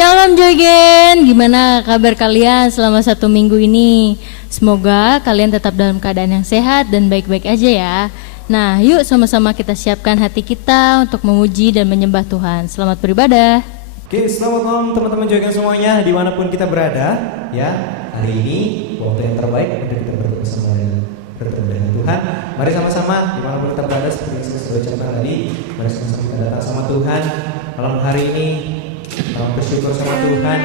Shalom Joygen, gimana kabar kalian selama 1 minggu ini? Semoga kalian tetap dalam keadaan yang sehat dan baik-baik aja ya. Nah, yuk sama-sama kita siapkan hati kita untuk memuji dan menyembah Tuhan. Selamat beribadah. Oke, selamat malam teman-teman Joygen semuanya, dimanapun kita berada. Ya, hari ini waktu yang terbaik untuk kita bertemu dengan Tuhan. Mari sama-sama dimanapun kita berada, seperti yang saya sudah ucapkan tadi, mari sama-sama kita datang sama Tuhan malam hari ini. Kita bersyukur sama Tuhan.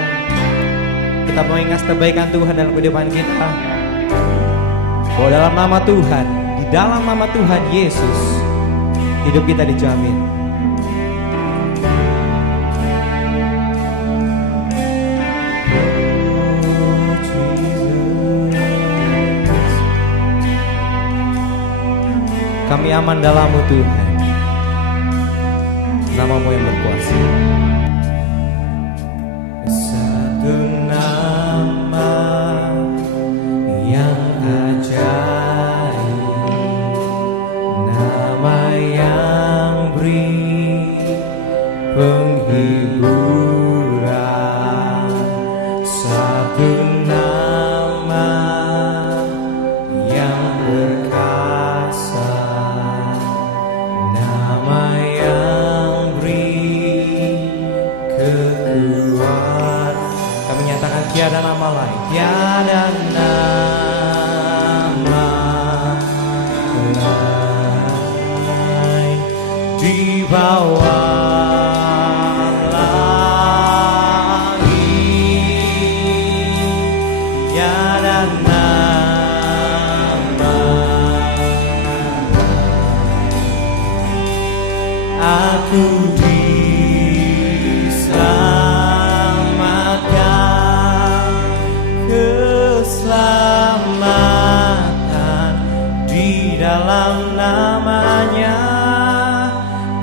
Kita mengingat kebaikan Tuhan dalam kehidupan kita. Bahwa dalam nama Tuhan, di dalam nama Tuhan Yesus, hidup kita dijamin. Kami aman dalam-Mu Tuhan. Nama-Mu yang berkuasa. Satu nama yang ajaib, nama yang beri penghiburan. Satu nama yang berkasa, nama yang beri kekuatan. Kami nyatakan tiada nama lain, tiada nama lain di bawah langit, tiada nama aku diselamatkan, keselamatan di dalam namanya,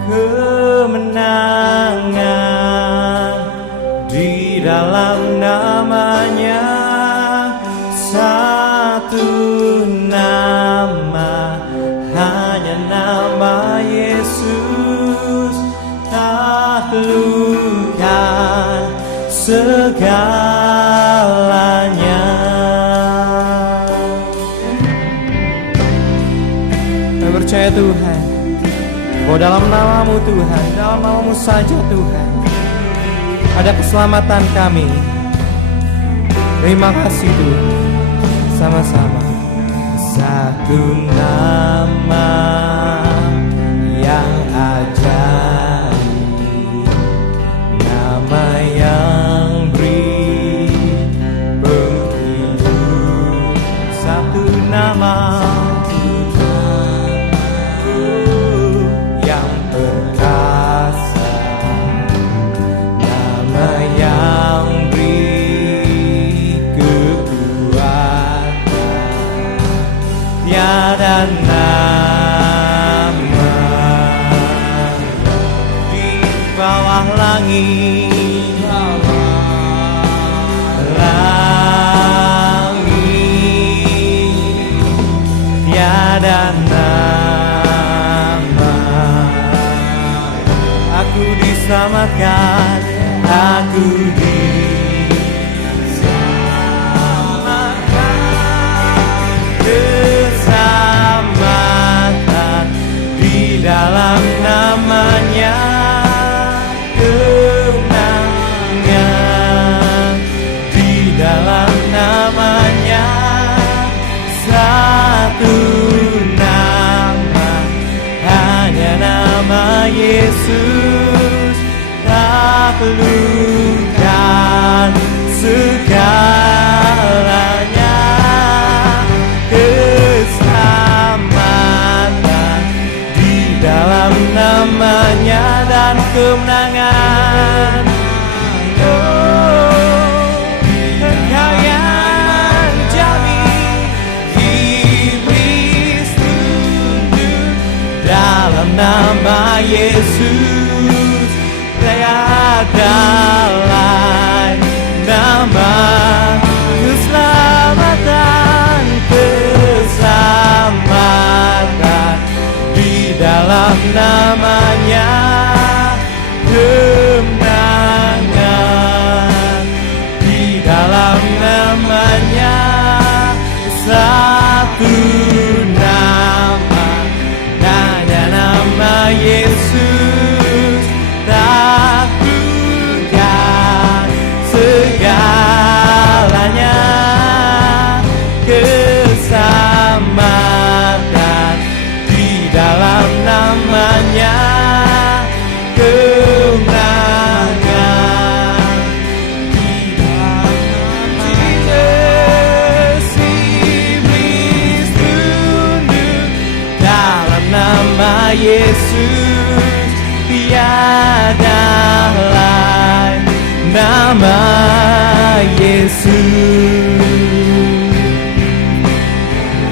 kemenangan di dalam namanya. Satu nama, hanya nama Yesus, taklukkan segalanya. Kami percaya Tuhan, bahwa dalam nama-Mu Tuhan, dalam nama-Mu saja Tuhan, ada keselamatan kami. Terima kasih Tuhan. Sama-sama. Satu nama yang ajaib, nama yang beri penghibur. Satu nama yang perkasa, nama yang beri kekuatan. Tiada nama di bawah langit, tiada nama. Aku diselamatkan, aku diselamatkan, keselamatan di dalam namanya, kemenangan di dalam namanya. Satu nama, hanya nama Yesus, taklukkan segalanya. Keselamatan di dalam namanya dan kemenangan. Engkau yang jamin, iblis tunduk dalam nama Yesus. Tiada lain nama, keselamatan, keselamatan di dalam namanya, kemenangan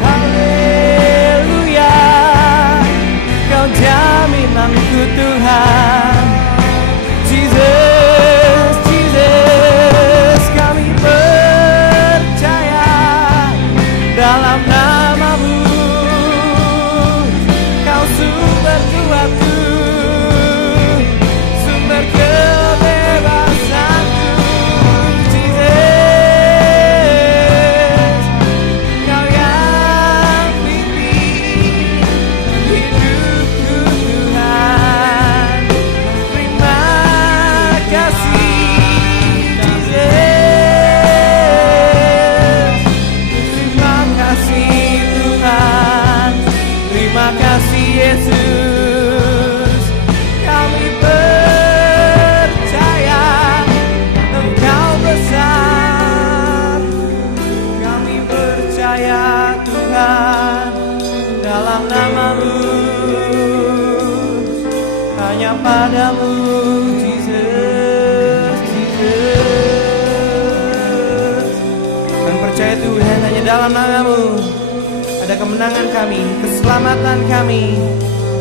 Haleluya, Kau jaminanku Tuhan. Jesus, Jesus, kami percaya dalam nama-Mu. Kau sumber kuatku, sumber kebebasanku. Jesus, Kau yang pimpin hidupku Tuhan. Terima kasih Jesus, terima kasih Tuhan, terima kasih Yesus. Kami percaya Engkau besar, kami percaya Tuhan dalam nama-Mu, hanya pada-Mu Jesus, Jesus. Kami percaya Tuhan hanya dalam nama-Mu ada kemenangan kami, keselamatan kami,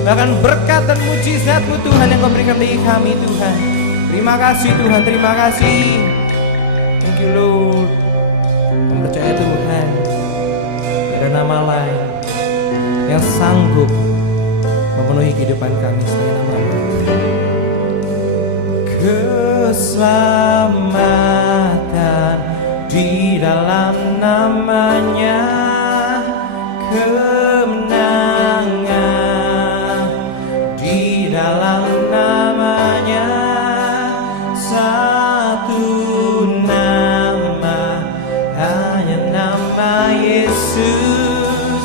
bahkan berkat dan mujizat-Mu Tuhan yang Kau berikan bagi kami Tuhan. Terima kasih Tuhan, terima kasih. Thank you Lord. Kami percaya Tuhan ada nama lain yang sanggup memenuhi kehidupan kami selain nama-Mu. Keselamatan di dalam nama-Nya, kemenangan di dalam nama-Nya, satu nama, hanya nama Yesus.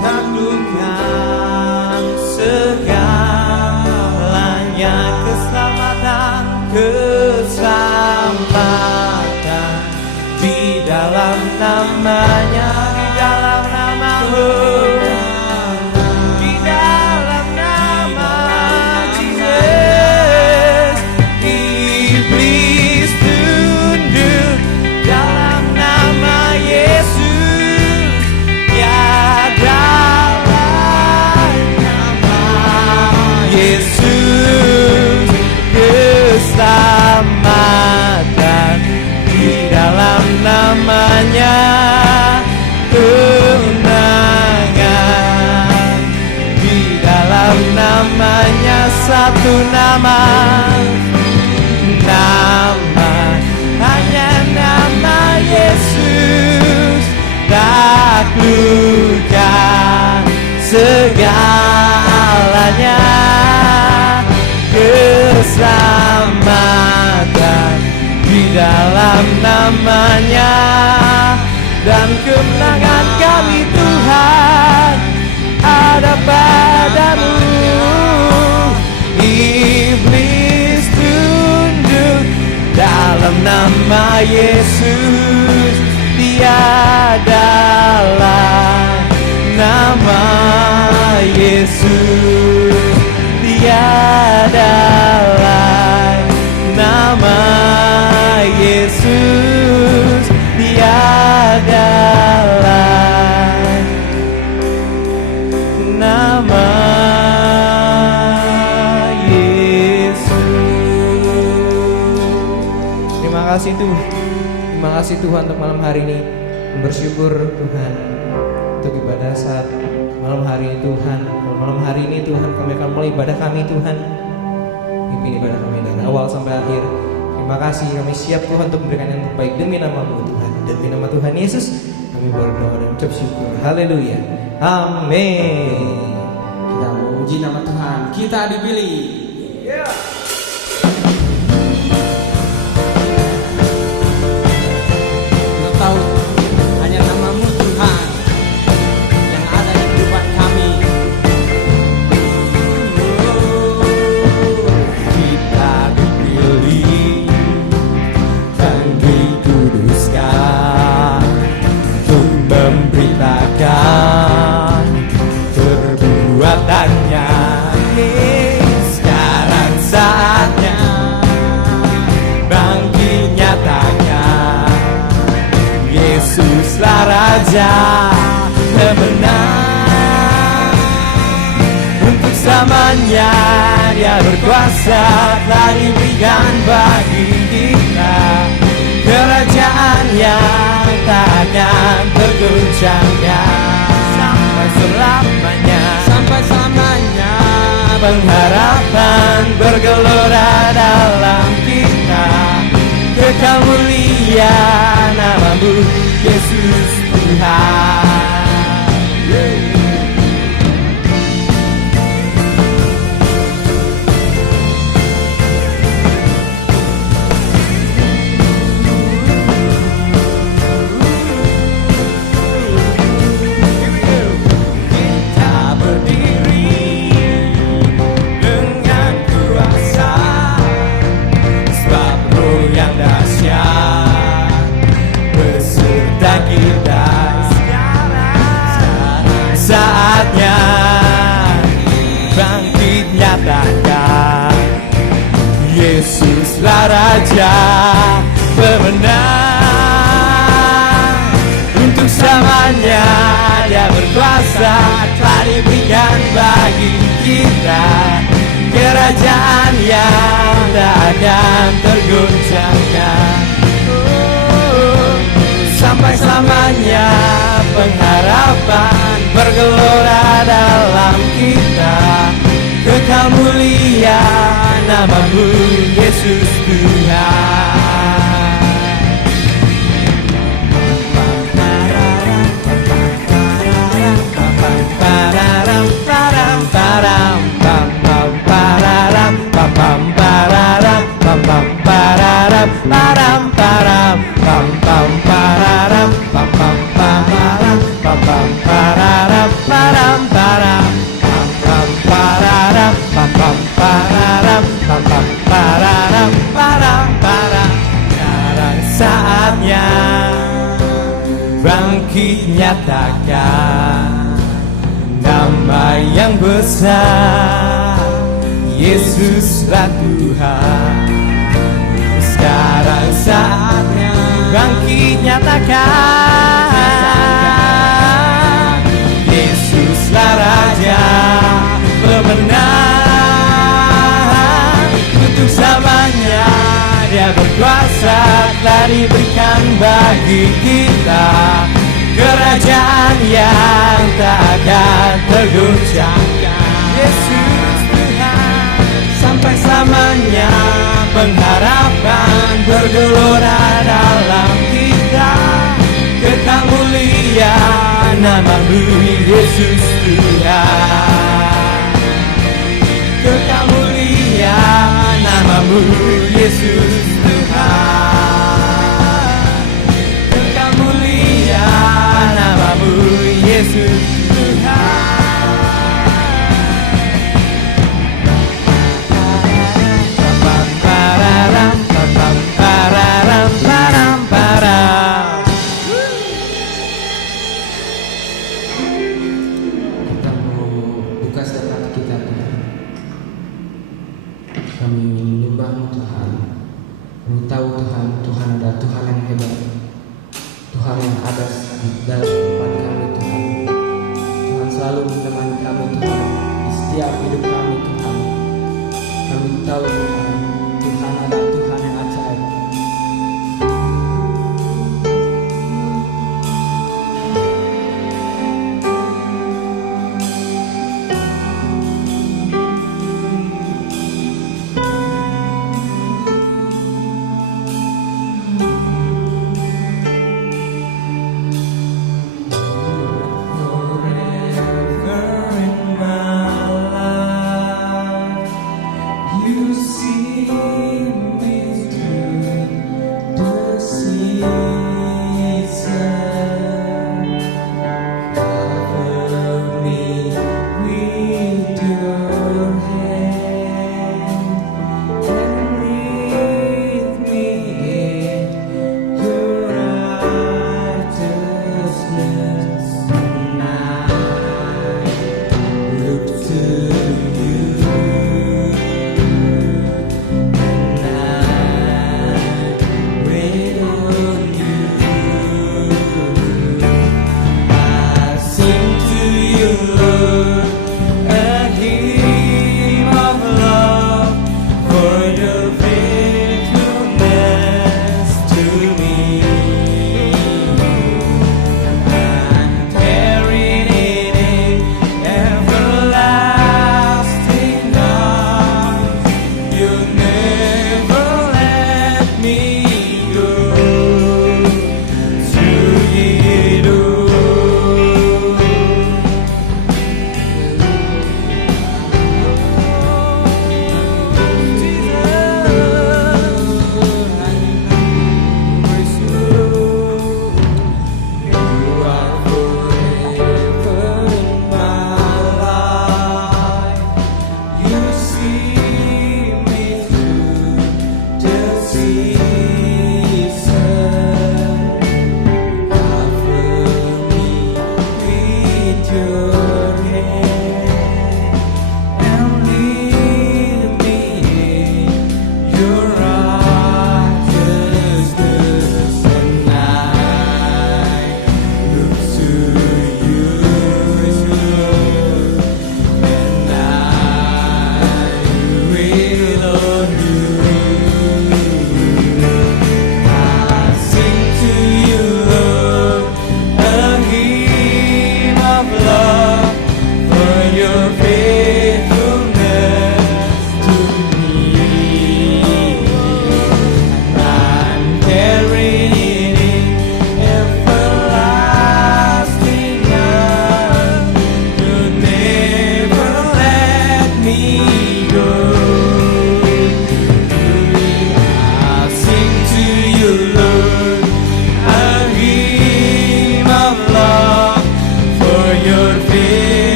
Taklukkan segalanya, keselamatan, keselamatan di dalam nama-Nya, di dalam nama-Mu, di dalam nama Jesus. Iblis tunduk dalam nama Yesus. Tiada lain nama Yesus. Keselamatan di dalam nama-Nya, kemenangan di dalam nama-Nya, satu nama, nama, hanya nama Yesus. Taklukkan segalanya, keselamatan di dalam nama-Nya, dan kemenangan kami Tuhan ada pada-Mu. Iblis tunduk dalam nama Yesus. Tiada lain nama Yesus, tiada lain nama Yesus, tiada lain nama Yesus. Terima kasih Tuhan, terima kasih Tuhan untuk malam hari ini. Bersyukur Tuhan untuk ibadah saat malam hari ini Tuhan. Malam hari ini Tuhan kami akan mulai ibadah kami Tuhan. Pimpin ibadah kami dari awal sampai akhir. Terima kasih, kami siap Tuhan untuk memberikan yang terbaik demi nama-Mu Tuhan. Demi nama Tuhan Yesus kami berdoa dan ucap syukur. Haleluya, amin. Kita memuji nama Tuhan, kita dipilih. Kita tahu hanya nama-Mu Tuhan yang ada di kehidupan kami. Kita dipilih dan dikuduskan untuk memberitakan perbuatannya. Sekarang Yesuslah Raja pemenang. Untuk selamanya Dia berkuasa, telah diberikan bagi kita kerajaan yang tak akan tergoncangkan sampai selamanya. Sampai selamanya Pengharapan bergelora dalam kita, kekal mulia namamu Yesus Tuhan. Saatnya bangkit nyatakan, Yesuslah Raja pemenang. Untuk selamanya Dia berkuasa, telah diberikan bagi kita kerajaan yang tak akan tergoncangkan. Sampai selamanya pengharapan bergelora dalam kita, kekal mulia namamu Yesus Tuhan. Sekarang saatnya bangkit nyatakan nama yang besar, Yesuslah Tuhan. Sekarang saatnya bangkit nyatakan, Yesuslah Raja pemenang. Untuk selamanya Dia berkuasa, telah diberikan bagi kita kerajaan yang tak akan tergoncangkan. Yesus Tuhan. Sampai selamanya pengharapan bergelora dalam kita, kekal mulia namamu Yesus Tuhan. Kekal mulia namamu Yesus Tuhan. Kekal mulia namamu Yesus Tuhan. kita mau buka setiap hati kita, Tuhan. Kami menyembah-Mu, Tuhan. Kami tahu, Tuhan, Tuhan adalah Tuhan yang hebat, Tuhan yang ada di dalam kehidupan kami, Tuhan. Tuhan selalu menemani kami, Tuhan, di setiap hidup kami, Tuhan. Kami tahu, Tuhan, Tuhan adalah Tuhan yang ajaib. Forever in my life, you see.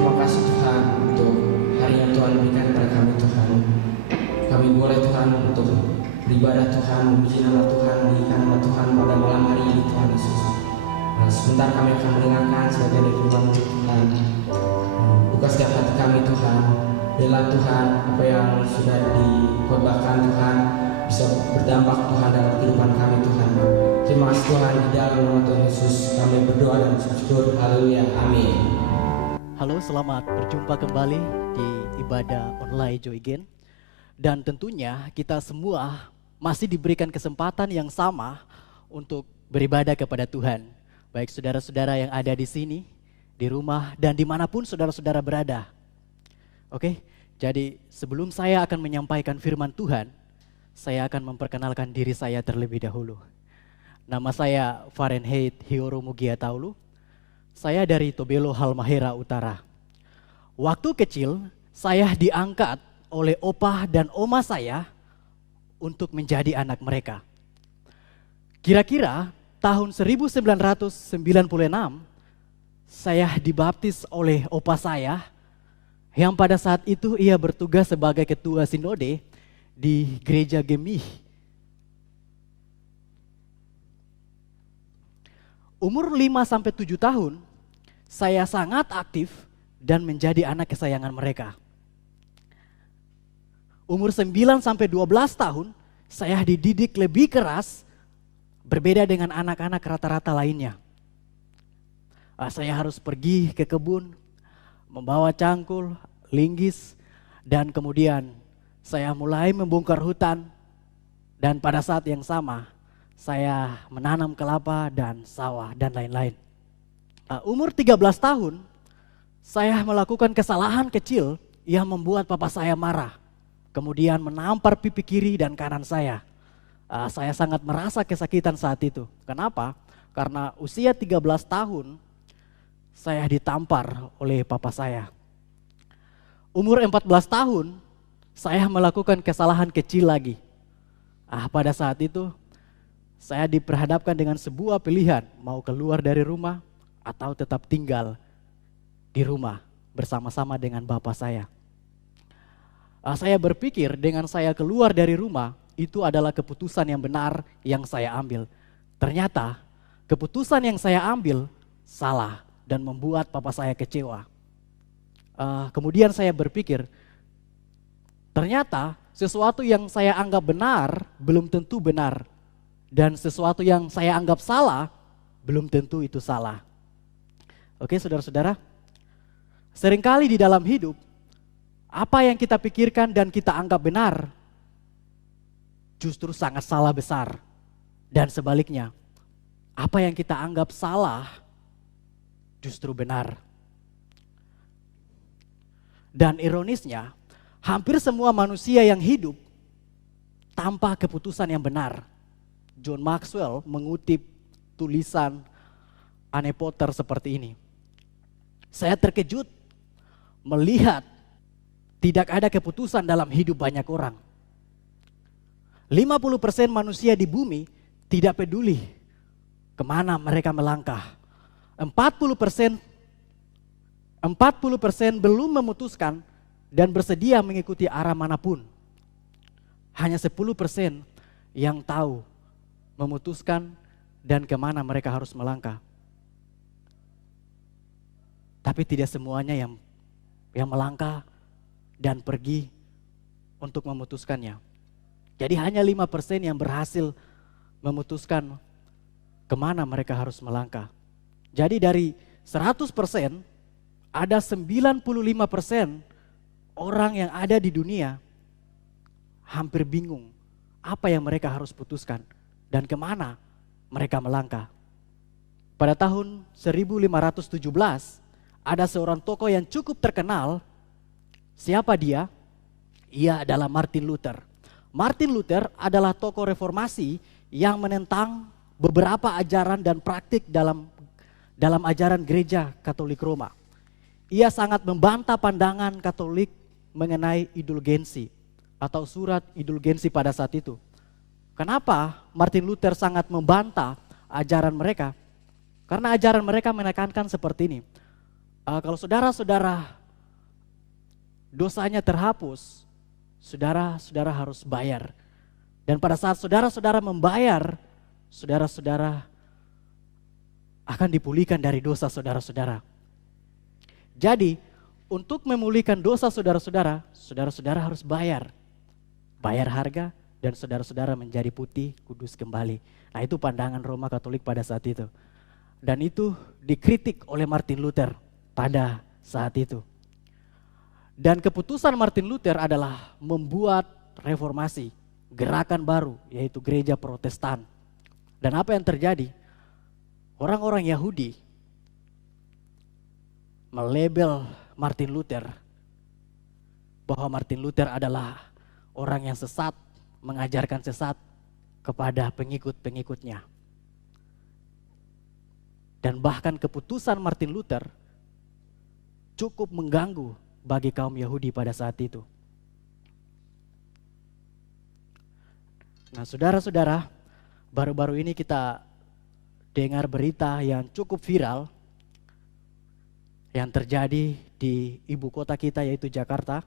terima kasih Tuhan untuk hari yang Tuhan berikan kepada kami Tuhan. Kami boleh Tuhan untuk beribadah Tuhan, memuji nama Tuhan, meninggikan nama Tuhan pada malam hari ini Tuhan Yesus. Nah, sebentar kami akan mendengarkan sebagian dari firman Tuhan. Buka setiap hati kami Tuhan. Bela Tuhan apa yang sudah dikhotbahkan Tuhan bisa berdampak Tuhan dalam kehidupan kami Tuhan. Terima kasih Tuhan, di dalam nama Tuhan Yesus kami berdoa dan bersyukur. Haleluya, amin. Halo, selamat berjumpa kembali di ibadah online Joy Gain. Dan tentunya kita semua masih diberikan kesempatan yang sama untuk beribadah kepada Tuhan. Baik saudara-saudara yang ada di sini, di rumah, dan dimanapun saudara-saudara berada. Oke, jadi sebelum saya akan menyampaikan firman Tuhan, saya akan memperkenalkan diri saya terlebih dahulu. Nama saya Fahrenheit Hioro Mugia Taulu. Saya dari Tobelo Halmahera Utara. Waktu kecil saya diangkat oleh opah dan oma saya untuk menjadi anak mereka. Kira-kira tahun 1996 saya dibaptis oleh opah saya yang pada saat itu ia bertugas sebagai ketua sinode di gereja Gemih. Umur 5-7 tahun, saya sangat aktif dan menjadi anak kesayangan mereka. Umur 9-12 tahun, saya dididik lebih keras, berbeda dengan anak-anak rata-rata lainnya. Saya harus pergi ke kebun, membawa cangkul, linggis, dan kemudian saya mulai membongkar hutan. Dan pada saat yang sama, saya menanam kelapa dan sawah dan lain-lain. Umur 13 tahun, saya melakukan kesalahan kecil yang membuat papa saya marah. Kemudian menampar pipi kiri dan kanan saya. Saya sangat merasa kesakitan saat itu. Kenapa? Karena usia 13 tahun, saya ditampar oleh papa saya. Umur 14 tahun, saya melakukan kesalahan kecil lagi. Pada saat itu, saya diperhadapkan dengan sebuah pilihan, mau keluar dari rumah atau tetap tinggal di rumah bersama-sama dengan bapak saya. Saya berpikir dengan saya keluar dari rumah, itu adalah keputusan yang benar yang saya ambil. Ternyata keputusan yang saya ambil salah dan membuat papa saya kecewa. Kemudian saya berpikir, ternyata sesuatu yang saya anggap benar belum tentu benar. Dan sesuatu yang saya anggap salah, belum tentu itu salah. Oke saudara-saudara, seringkali di dalam hidup, apa yang kita pikirkan dan kita anggap benar, justru sangat salah besar. Dan sebaliknya, apa yang kita anggap salah, justru benar. Dan ironisnya, hampir semua manusia yang hidup tanpa keputusan yang benar. John Maxwell mengutip tulisan Anne Potter seperti ini. Saya terkejut melihat tidak ada keputusan dalam hidup banyak orang. 50% manusia di bumi tidak peduli kemana mereka melangkah. 40% belum memutuskan dan bersedia mengikuti arah manapun. Hanya 10% yang tahu memutuskan dan kemana mereka harus melangkah. Tapi tidak semuanya yang melangkah dan pergi untuk memutuskannya. Jadi hanya 5% yang berhasil memutuskan kemana mereka harus melangkah. Jadi dari 100% ada 95% orang yang ada di dunia hampir bingung apa yang mereka harus putuskan dan kemana mereka melangkah. Pada tahun 1517 ada seorang tokoh yang cukup terkenal. Siapa dia? Ia adalah Martin Luther. Martin Luther adalah tokoh reformasi yang menentang beberapa ajaran dan praktik dalam ajaran gereja Katolik Roma. Ia sangat membantah pandangan Katolik mengenai indulgensi atau surat indulgensi pada saat itu. Kenapa Martin Luther sangat membantah ajaran mereka? Karena ajaran mereka menekankan seperti ini. Kalau saudara-saudara dosanya terhapus, saudara-saudara harus bayar. Dan pada saat saudara-saudara membayar, saudara-saudara akan dipulihkan dari dosa saudara-saudara. Jadi, untuk memulihkan dosa saudara-saudara, saudara-saudara harus bayar. Bayar harga dan saudara-saudara menjadi putih, kudus kembali. Nah, itu pandangan Roma Katolik pada saat itu. Dan itu dikritik oleh Martin Luther pada saat itu. Dan keputusan Martin Luther adalah membuat reformasi, gerakan baru, yaitu gereja Protestan. Dan apa yang terjadi? Orang-orang Yahudi melabel Martin Luther bahwa Martin Luther adalah orang yang sesat, mengajarkan sesat kepada pengikut-pengikutnya. Dan bahkan keputusan Martin Luther cukup mengganggu bagi kaum Yahudi pada saat itu. Nah, saudara-saudara, baru-baru ini kita dengar berita yang cukup viral yang terjadi di ibu kota kita, yaitu Jakarta.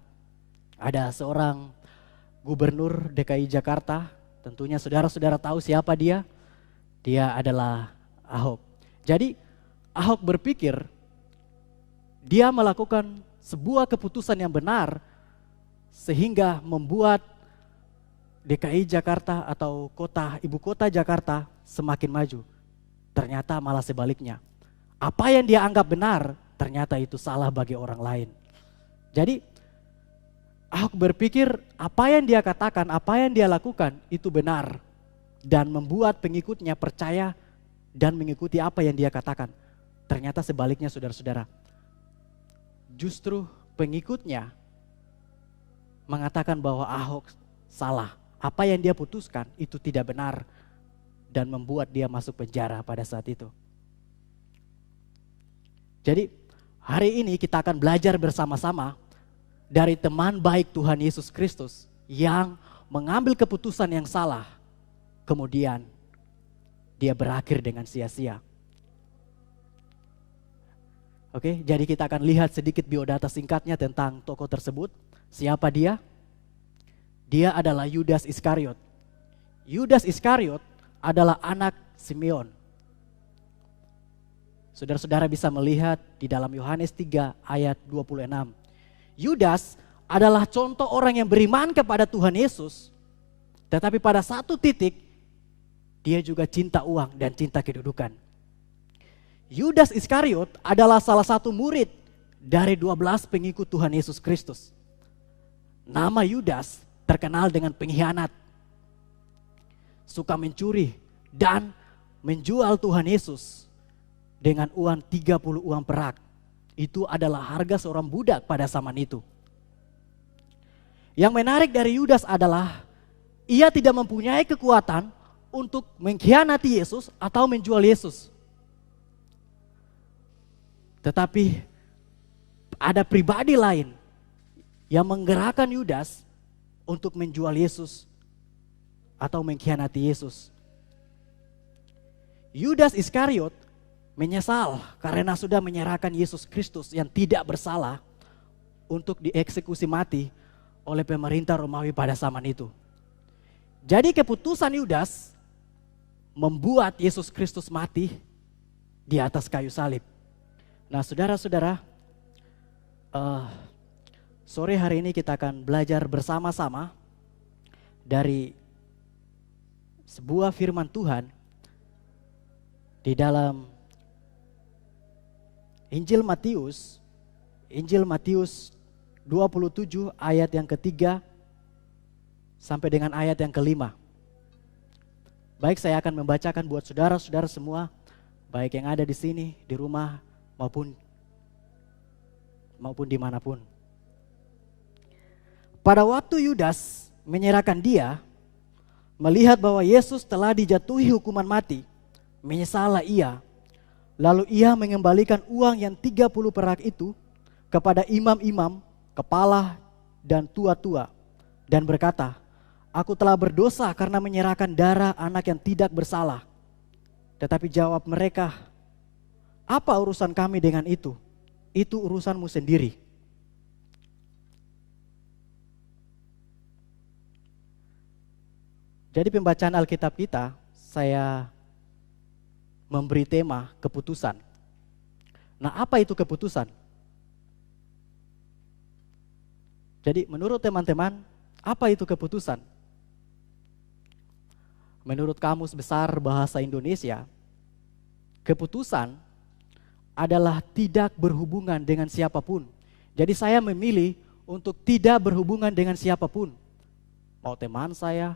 Ada seorang gubernur DKI Jakarta, tentunya saudara-saudara tahu siapa dia. Dia adalah Ahok. Jadi Ahok berpikir dia melakukan sebuah keputusan yang benar sehingga membuat DKI Jakarta atau ibu kota Jakarta semakin maju. Ternyata malah sebaliknya. Apa yang dia anggap benar, ternyata itu salah bagi orang lain. Jadi Ahok berpikir apa yang dia katakan, apa yang dia lakukan itu benar. Dan membuat pengikutnya percaya dan mengikuti apa yang dia katakan. Ternyata sebaliknya, saudara-saudara. Justru pengikutnya mengatakan bahwa Ahok salah. Apa yang dia putuskan itu tidak benar. Dan membuat dia masuk penjara pada saat itu. Jadi hari ini kita akan belajar bersama-sama dari teman baik Tuhan Yesus Kristus yang mengambil keputusan yang salah. Kemudian dia berakhir dengan sia-sia. Oke, jadi kita akan lihat sedikit biodata singkatnya tentang tokoh tersebut. Siapa dia? Dia adalah Yudas Iskariot. Yudas Iskariot adalah anak Simeon. Saudara-saudara bisa melihat di dalam Yohanes 3 ayat 26. Yudas adalah contoh orang yang beriman kepada Tuhan Yesus. Tetapi pada satu titik, dia juga cinta uang dan cinta kedudukan. Yudas Iskariot adalah salah satu murid dari 12 pengikut Tuhan Yesus Kristus. Nama Yudas terkenal dengan pengkhianat, suka mencuri dan menjual Tuhan Yesus dengan uang 30 uang perak. Itu adalah harga seorang budak pada zaman itu. Yang menarik dari Yudas adalah ia tidak mempunyai kekuatan untuk mengkhianati Yesus atau menjual Yesus. Tetapi ada pribadi lain yang menggerakkan Yudas untuk menjual Yesus atau mengkhianati Yesus. Yudas Iskariot menyesal karena sudah menyerahkan Yesus Kristus yang tidak bersalah untuk dieksekusi mati oleh pemerintah Romawi pada zaman itu. Jadi keputusan Yudas membuat Yesus Kristus mati di atas kayu salib. Nah, saudara-saudara, sore hari ini kita akan belajar bersama-sama dari sebuah firman Tuhan di dalam Injil Matius 27 ayat yang ketiga sampai dengan ayat yang kelima. Baik, saya akan membacakan buat saudara-saudara semua, baik yang ada di sini, di rumah, maupun dimanapun. Pada waktu Yudas menyerahkan dia, melihat bahwa Yesus telah dijatuhi hukuman mati, menyesallah ia. Lalu ia mengembalikan uang yang 30 perak itu kepada imam-imam, kepala dan tua-tua, dan berkata, "Aku telah berdosa karena menyerahkan darah anak yang tidak bersalah." Tetapi jawab mereka, "Apa urusan kami dengan itu? itu urusanmu sendiri. Jadi pembacaan Alkitab kita, saya memberi tema keputusan. Nah, apa itu keputusan? Jadi menurut teman-teman, apa itu keputusan? Menurut Kamus Besar Bahasa Indonesia, keputusan adalah tidak berhubungan dengan siapapun. Jadi saya memilih untuk tidak berhubungan dengan siapapun. Mau teman saya,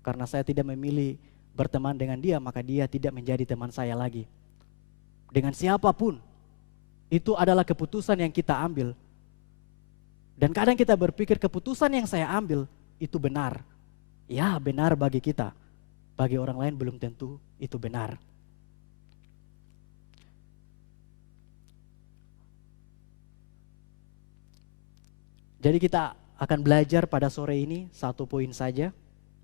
karena saya tidak memilih berteman dengan dia, maka dia tidak menjadi teman saya lagi. Dengan siapapun, itu adalah keputusan yang kita ambil. Dan kadang kita berpikir keputusan yang saya ambil itu benar. Ya, benar bagi kita. Bagi orang lain belum tentu itu benar. Jadi kita akan belajar pada sore ini satu poin saja,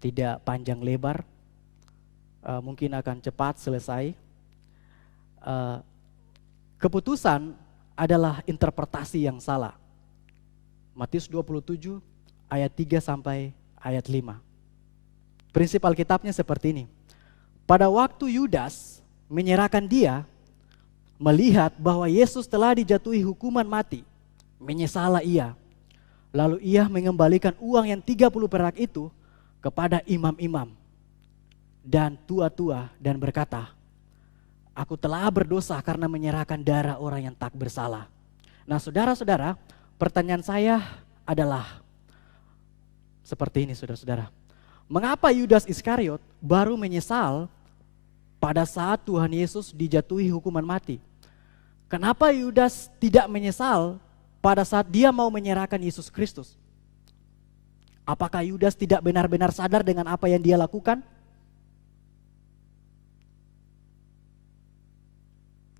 tidak panjang lebar, mungkin akan cepat selesai. Keputusan adalah interpretasi yang salah. Matius 27 ayat 3 sampai ayat 5. Prinsip Alkitabnya seperti ini. Pada waktu Yudas menyerahkan dia, melihat bahwa Yesus telah dijatuhi hukuman mati, menyesallah ia. Lalu ia mengembalikan uang yang 30 perak itu kepada imam-imam dan tua-tua dan berkata, aku telah berdosa karena menyerahkan darah orang yang tak bersalah. Nah, saudara-saudara, pertanyaan saya adalah seperti ini, saudara-saudara. Mengapa Yudas Iskariot baru menyesal pada saat Tuhan Yesus dijatuhi hukuman mati? Kenapa Yudas tidak menyesal pada saat dia mau menyerahkan Yesus Kristus? Apakah Yudas tidak benar-benar sadar dengan apa yang dia lakukan?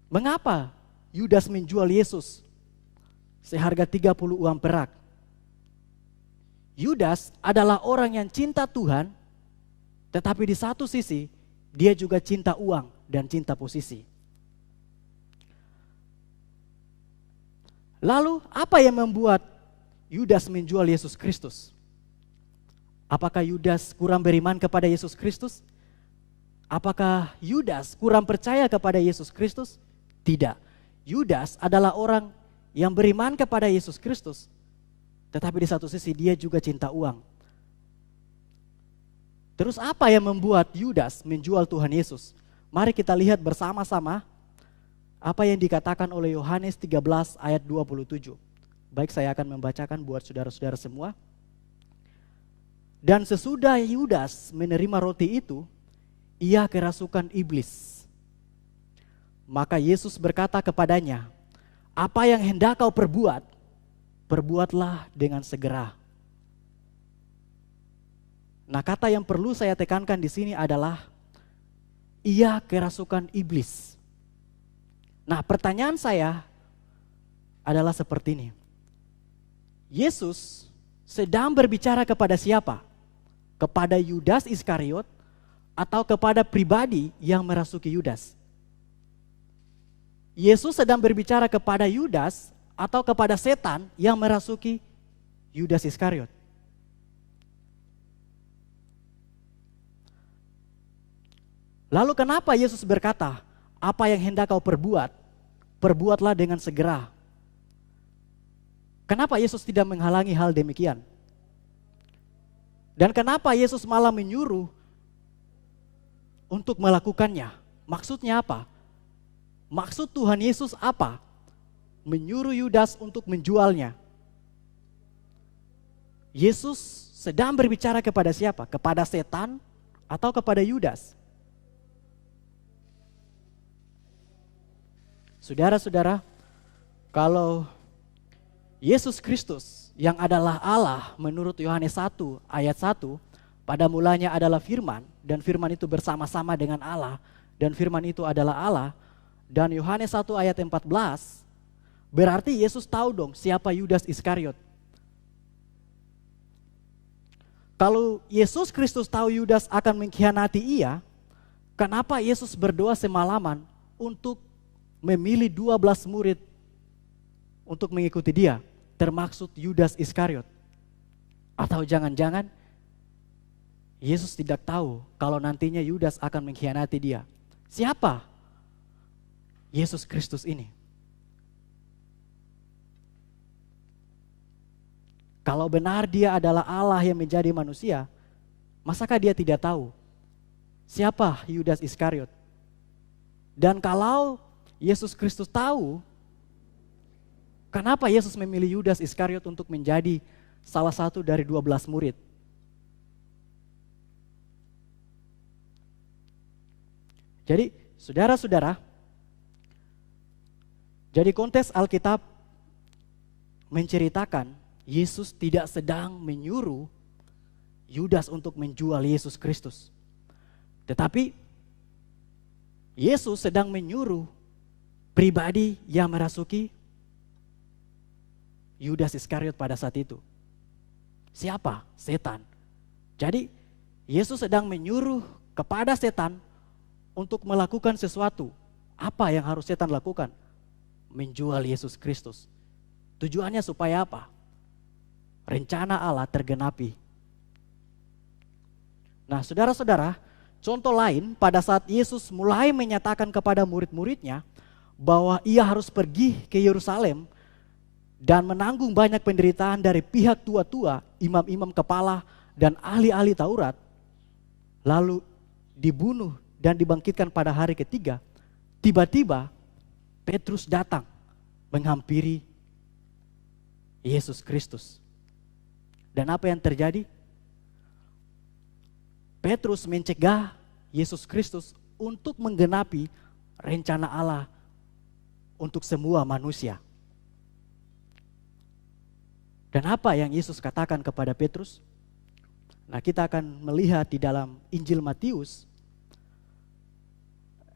Mengapa Yudas menjual Yesus seharga 30 uang perak? Yudas adalah orang yang cinta Tuhan, tetapi di satu sisi dia juga cinta uang dan cinta posisi. Lalu apa yang membuat Yudas menjual Yesus Kristus? Apakah Yudas kurang beriman kepada Yesus Kristus? Apakah Yudas kurang percaya kepada Yesus Kristus? Tidak. Yudas adalah orang yang beriman kepada Yesus Kristus, tetapi di satu sisi dia juga cinta uang. Terus apa yang membuat Yudas menjual Tuhan Yesus? Mari kita lihat bersama-sama apa yang dikatakan oleh Yohanes 13 ayat 27. Baik, saya akan membacakan buat saudara-saudara semua. Dan sesudah Yudas menerima roti itu, ia kerasukan iblis. Maka Yesus berkata kepadanya, apa yang hendak kau perbuat, perbuatlah dengan segera. Nah, kata yang perlu saya tekankan di sini adalah ia kerasukan iblis. Nah, pertanyaan saya adalah seperti ini. Yesus sedang berbicara kepada siapa? Kepada Yudas Iskariot atau kepada pribadi yang merasuki Yudas? Yesus sedang berbicara kepada Yudas atau kepada setan yang merasuki Yudas Iskariot? Lalu kenapa Yesus berkata, apa yang hendak kau perbuat, perbuatlah dengan segera? Kenapa Yesus tidak menghalangi hal demikian? Dan kenapa Yesus malah menyuruh untuk melakukannya? Maksudnya apa? Maksud Tuhan Yesus apa? Menyuruh Yudas untuk menjualnya. Yesus sedang berbicara kepada siapa? Kepada setan atau kepada Yudas? Saudara-saudara, kalau Yesus Kristus yang adalah Allah menurut Yohanes 1 ayat 1, pada mulanya adalah firman, dan firman itu bersama-sama dengan Allah, dan firman itu adalah Allah, dan Yohanes 1 ayat 14, berarti Yesus tahu dong siapa Yudas Iskariot. Kalau Yesus Kristus tahu Yudas akan mengkhianati ia, kenapa Yesus berdoa semalaman untuk memilih 12 murid untuk mengikuti dia, termaksud Yudas Iskariot. Atau jangan-jangan Yesus tidak tahu kalau nantinya Yudas akan mengkhianati dia. Siapa Yesus Kristus ini? Kalau benar dia adalah Allah yang menjadi manusia, masakah dia tidak tahu siapa Yudas Iskariot? Dan kalau Yesus Kristus tahu, kenapa Yesus memilih Yudas Iskariot untuk menjadi salah satu dari 12 murid? Jadi, saudara-saudara, jadi konteks Alkitab menceritakan Yesus tidak sedang menyuruh Yudas untuk menjual Yesus Kristus. Tetapi Yesus sedang menyuruh pribadi yang merasuki Yudas Iskariot pada saat itu. Siapa? Setan. Jadi Yesus sedang menyuruh kepada setan untuk melakukan sesuatu. Apa yang harus setan lakukan? Menjual Yesus Kristus. Tujuannya supaya apa? Rencana Allah tergenapi. Nah, saudara-saudara, contoh lain pada saat Yesus mulai menyatakan kepada murid-muridnya bahwa ia harus pergi ke Yerusalem dan menanggung banyak penderitaan dari pihak tua-tua, imam-imam kepala, dan ahli-ahli Taurat, lalu dibunuh dan dibangkitkan pada hari ketiga, tiba-tiba Petrus datang menghampiri Yesus Kristus. Dan apa yang terjadi? Petrus mencegah Yesus Kristus untuk menggenapi rencana Allah untuk semua manusia. Dan apa yang Yesus katakan kepada Petrus? Nah, kita akan melihat di dalam Injil Matius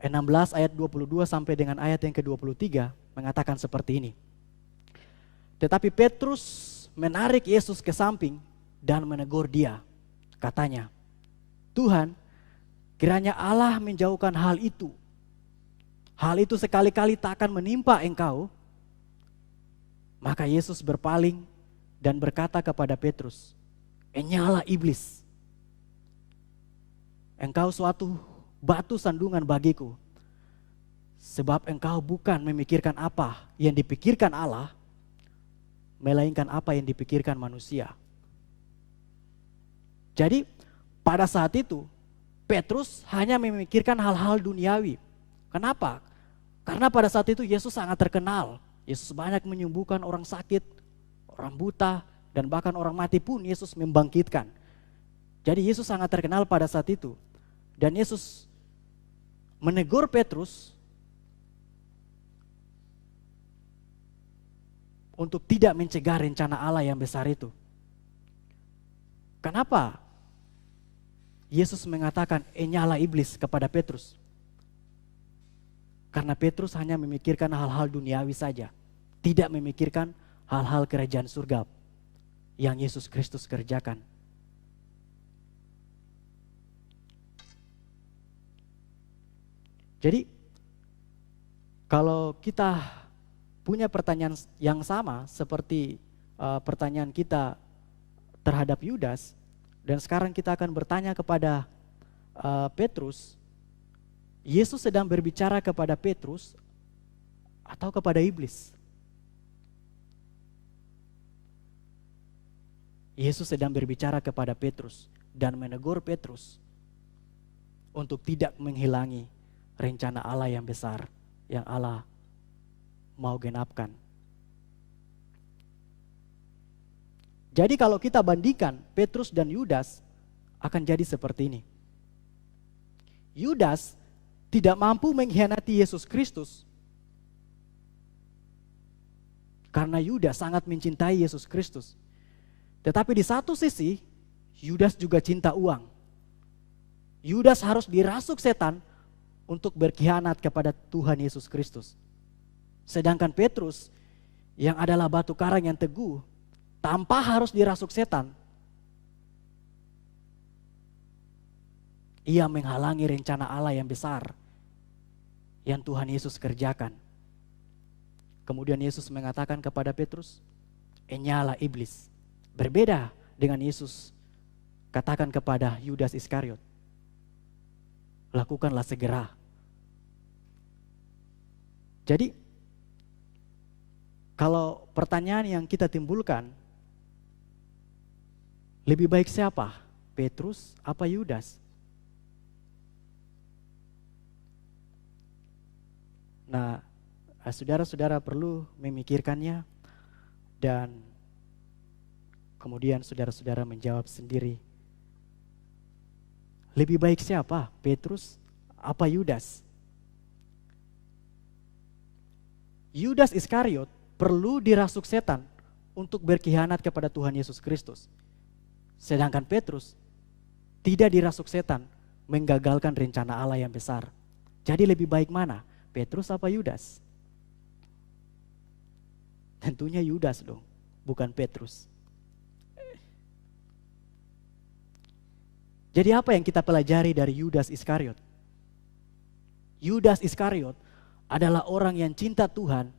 16 ayat 22 sampai dengan ayat yang ke-23 mengatakan seperti ini. Tetapi Petrus menarik Yesus ke samping dan menegur dia. Katanya, Tuhan, kiranya Allah menjauhkan hal itu. Hal itu sekali-kali tak akan menimpa engkau. Maka Yesus berpaling dan berkata kepada Petrus, "Enyalah iblis. Engkau suatu batu sandungan bagiku. Sebab engkau bukan memikirkan apa yang dipikirkan Allah, melainkan apa yang dipikirkan manusia." Jadi pada saat itu Petrus hanya memikirkan hal-hal duniawi. Kenapa? Karena pada saat itu Yesus sangat terkenal. Yesus banyak menyembuhkan orang sakit, orang buta, dan bahkan orang mati pun Yesus membangkitkan. Jadi Yesus sangat terkenal pada saat itu. Dan Yesus menegur Petrus untuk tidak mencegah rencana Allah yang besar itu. Kenapa Yesus mengatakan enyalah iblis kepada Petrus? Karena Petrus hanya memikirkan hal-hal duniawi saja, tidak memikirkan hal-hal kerajaan surga yang Yesus Kristus kerjakan. Jadi kalau kita punya pertanyaan yang sama seperti pertanyaan kita terhadap Yudas, dan sekarang kita akan bertanya kepada Petrus, Yesus sedang berbicara kepada Petrus atau kepada iblis? Yesus sedang berbicara kepada Petrus dan menegur Petrus untuk tidak menghilangi rencana Allah yang besar yang Allah mau genapkan. Jadi kalau kita bandingkan Petrus dan Yudas akan jadi seperti ini. Yudas tidak mampu mengkhianati Yesus Kristus karena Yudas sangat mencintai Yesus Kristus. Tetapi di satu sisi Yudas juga cinta uang. Yudas harus dirasuk setan untuk berkhianat kepada Tuhan Yesus Kristus. Sedangkan Petrus yang adalah batu karang yang teguh, tanpa harus dirasuk setan, ia menghalangi rencana Allah yang besar yang Tuhan Yesus kerjakan. Kemudian Yesus mengatakan kepada Petrus, "Enyala iblis." Berbeda dengan Yesus katakan kepada Yudas Iskariot, "Lakukanlah segera." Jadi, kalau pertanyaan yang kita timbulkan, lebih baik siapa? Petrus apa Yudas? Nah, saudara-saudara perlu memikirkannya dan kemudian saudara-saudara menjawab sendiri. Lebih baik siapa? Petrus apa Yudas? Yudas Iskariot perlu dirasuk setan untuk berkhianat kepada Tuhan Yesus Kristus. Sedangkan Petrus tidak dirasuk setan menggagalkan rencana Allah yang besar. Jadi lebih baik mana? Petrus apa Yudas? Tentunya Yudas dong, bukan Petrus. Jadi apa yang kita pelajari dari Yudas Iskariot? Yudas Iskariot adalah orang yang cinta Tuhan.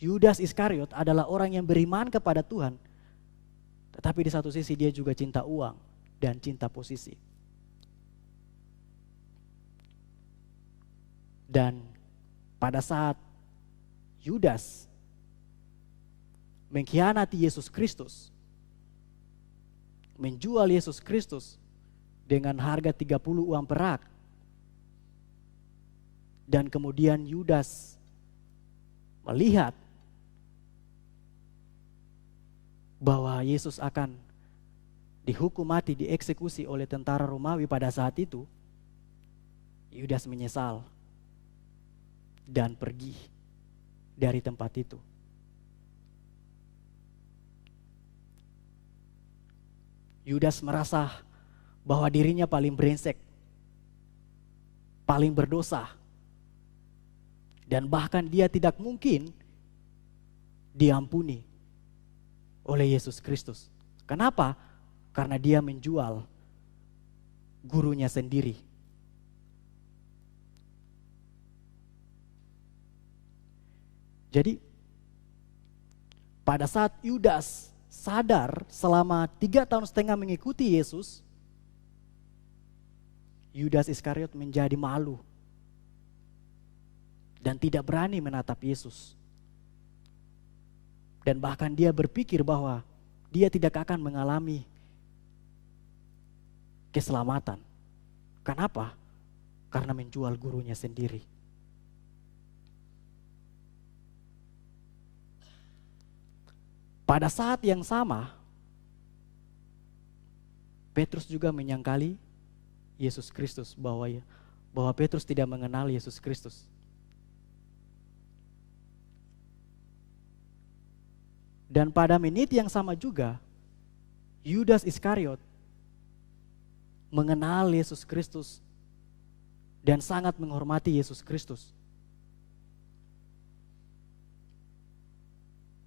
Yudas Iskariot adalah orang yang beriman kepada Tuhan. Tetapi di satu sisi dia juga cinta uang dan cinta posisi. Dan pada saat Yudas mengkhianati Yesus Kristus, menjual Yesus Kristus dengan harga 30 uang perak, dan kemudian Yudas melihat bahwa Yesus akan dihukum mati, dieksekusi oleh tentara Romawi pada saat itu, Yudas menyesal dan pergi dari tempat itu. Yudas merasa bahwa dirinya paling brengsek, paling berdosa, dan bahkan dia tidak mungkin diampuni oleh Yesus Kristus. Kenapa? Karena dia menjual gurunya sendiri. Jadi pada saat Yudas sadar selama 3,5 tahun mengikuti Yesus, Yudas Iskariot menjadi malu dan tidak berani menatap Yesus. Dan bahkan dia berpikir bahwa dia tidak akan mengalami keselamatan. Kenapa? Karena menjual gurunya sendiri. Pada saat yang sama, Petrus juga menyangkali Yesus Kristus, bahwa Petrus tidak mengenal Yesus Kristus. Dan pada menit yang sama juga, Yudas Iskariot mengenal Yesus Kristus dan sangat menghormati Yesus Kristus.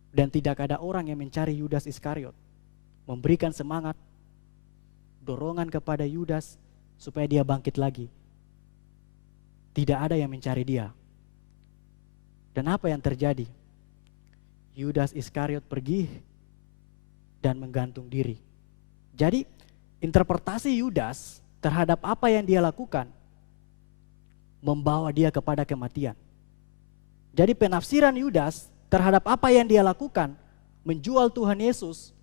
Dan tidak ada orang yang mencari Yudas Iskariot, memberikan semangat, dorongan kepada Yudas supaya dia bangkit lagi. Tidak ada yang mencari dia. Dan apa yang terjadi? Yudas Iskariot pergi dan menggantung diri. Jadi interpretasi Yudas terhadap apa yang dia lakukan membawa dia kepada kematian. Jadi penafsiran Yudas terhadap apa yang dia lakukan, menjual Tuhan Yesus,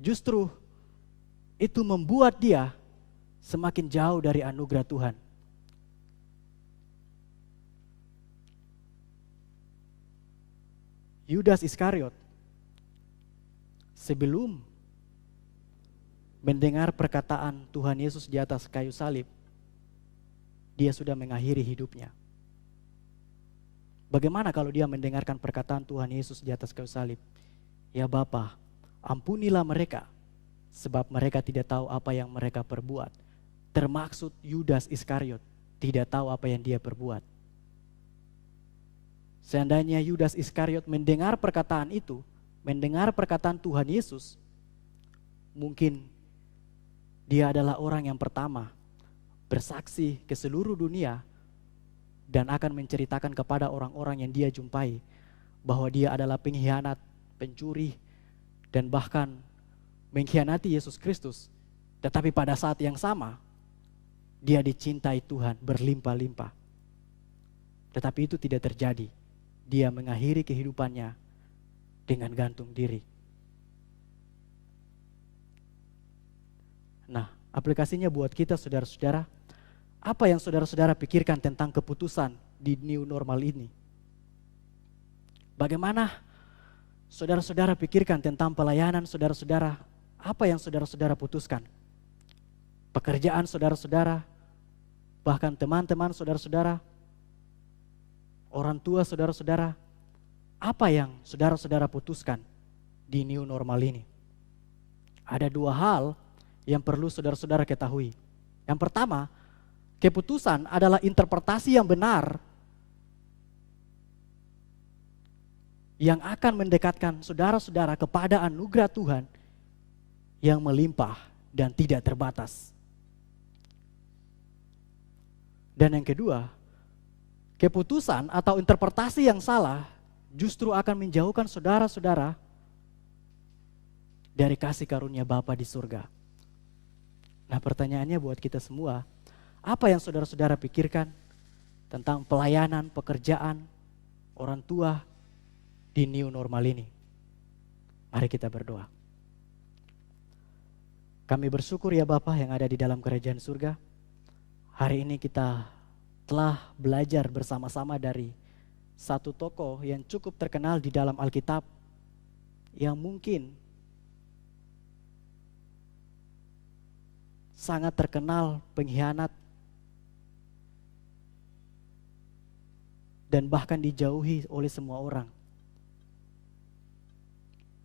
justru itu membuat dia semakin jauh dari anugerah Tuhan. Yudas Iskariot sebelum mendengar perkataan Tuhan Yesus di atas kayu salib, dia sudah mengakhiri hidupnya. Bagaimana kalau dia mendengarkan perkataan Tuhan Yesus di atas kayu salib? Ya Bapa, ampunilah mereka, sebab mereka tidak tahu apa yang mereka perbuat. Termaksud Yudas Iskariot tidak tahu apa yang dia perbuat. Seandainya Yudas Iskariot mendengar perkataan itu, mendengar perkataan Tuhan Yesus, mungkin dia adalah orang yang pertama bersaksi ke seluruh dunia dan akan menceritakan kepada orang-orang yang dia jumpai bahwa dia adalah pengkhianat, pencuri, dan bahkan mengkhianati Yesus Kristus. Tetapi pada saat yang sama, dia dicintai Tuhan berlimpah-limpah. Tetapi itu tidak terjadi. Dia mengakhiri kehidupannya dengan gantung diri. Nah, aplikasinya buat kita saudara-saudara, apa yang saudara-saudara pikirkan tentang keputusan di new normal ini? Bagaimana saudara-saudara pikirkan tentang pelayanan saudara-saudara? Apa yang saudara-saudara putuskan? Pekerjaan saudara-saudara, bahkan teman-teman saudara-saudara, orang tua saudara-saudara, apa yang saudara-saudara putuskan di new normal ini? Ada dua hal yang perlu saudara-saudara ketahui. Yang pertama, keputusan adalah interpretasi yang benar yang akan mendekatkan saudara-saudara kepada anugerah Tuhan yang melimpah dan tidak terbatas. Dan yang kedua, keputusan atau interpretasi yang salah justru akan menjauhkan saudara-saudara dari kasih karunia Bapa di surga. Nah, pertanyaannya buat kita semua, apa yang saudara-saudara pikirkan tentang pelayanan, pekerjaan, orang tua di new normal ini? Mari kita berdoa. Kami bersyukur ya Bapa yang ada di dalam kerajaan surga. Hari ini kita telah belajar bersama-sama dari satu tokoh yang cukup terkenal di dalam Alkitab, yang mungkin sangat terkenal pengkhianat dan bahkan dijauhi oleh semua orang.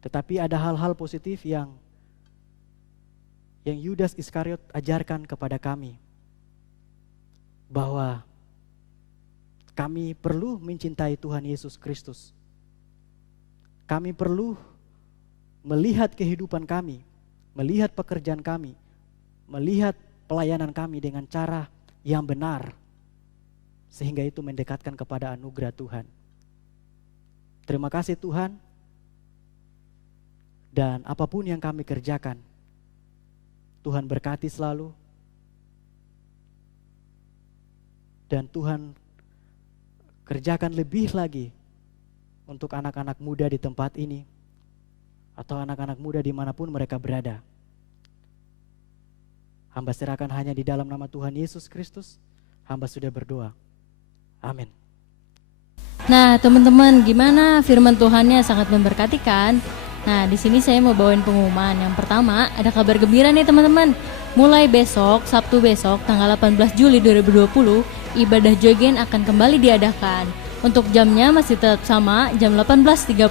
Tetapi ada hal-hal positif yang Yudas Iskariot ajarkan kepada kami, bahwa kami perlu mencintai Tuhan Yesus Kristus. Kami perlu melihat kehidupan kami, melihat pekerjaan kami, melihat pelayanan kami dengan cara yang benar, sehingga itu mendekatkan kepada anugerah Tuhan. Terima kasih Tuhan, dan apapun yang kami kerjakan, Tuhan berkati selalu, dan Tuhan kerjakan lebih lagi untuk anak-anak muda di tempat ini, atau anak-anak muda dimanapun mereka berada. Hamba serahkan hanya di dalam nama Tuhan Yesus Kristus, hamba sudah berdoa. Amin. Nah, teman-teman, gimana firman Tuhannya sangat memberkati kan? Nah, di sini saya mau bawain pengumuman. Yang pertama, ada kabar gembira nih teman-teman. Mulai besok, Sabtu besok, tanggal 18 Juli 2020, ibadah Joygen akan kembali diadakan. Untuk jamnya masih tetap sama, jam 18.30.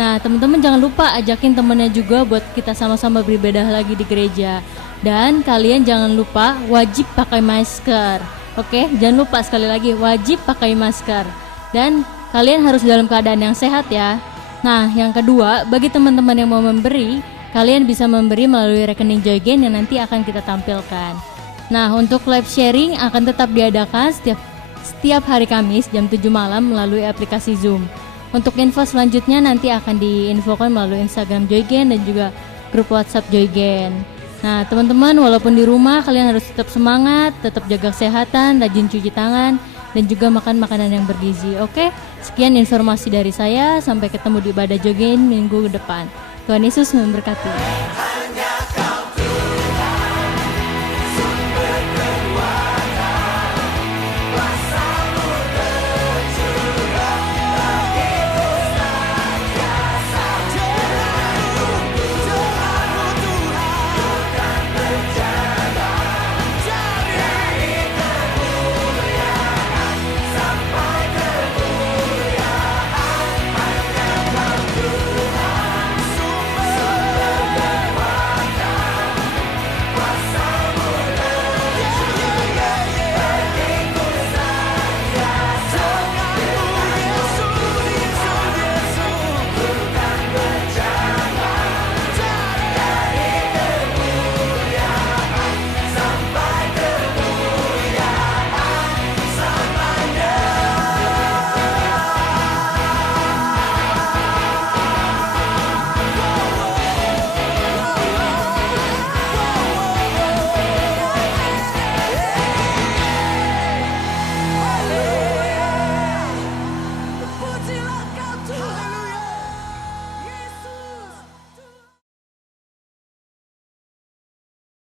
Nah, teman-teman jangan lupa ajakin temennya juga buat kita sama-sama beribadah lagi di gereja. Dan kalian jangan lupa wajib pakai masker. Oke, jangan lupa sekali lagi wajib pakai masker. Dan kalian harus dalam keadaan yang sehat ya. Nah, yang kedua, bagi teman-teman yang mau memberi, kalian bisa memberi melalui rekening Joygen yang nanti akan kita tampilkan. Nah, untuk live sharing akan tetap diadakan setiap hari Kamis jam 7 malam melalui aplikasi Zoom. Untuk info selanjutnya nanti akan diinfokan melalui Instagram Joygen dan juga grup WhatsApp Joygen. Nah, teman-teman, walaupun di rumah kalian harus tetap semangat, tetap jaga kesehatan, rajin cuci tangan, dan juga makan makanan yang bergizi. Oke, sekian informasi dari saya. Sampai ketemu di ibadah Joygen minggu depan. Tuhan Yesus memberkati.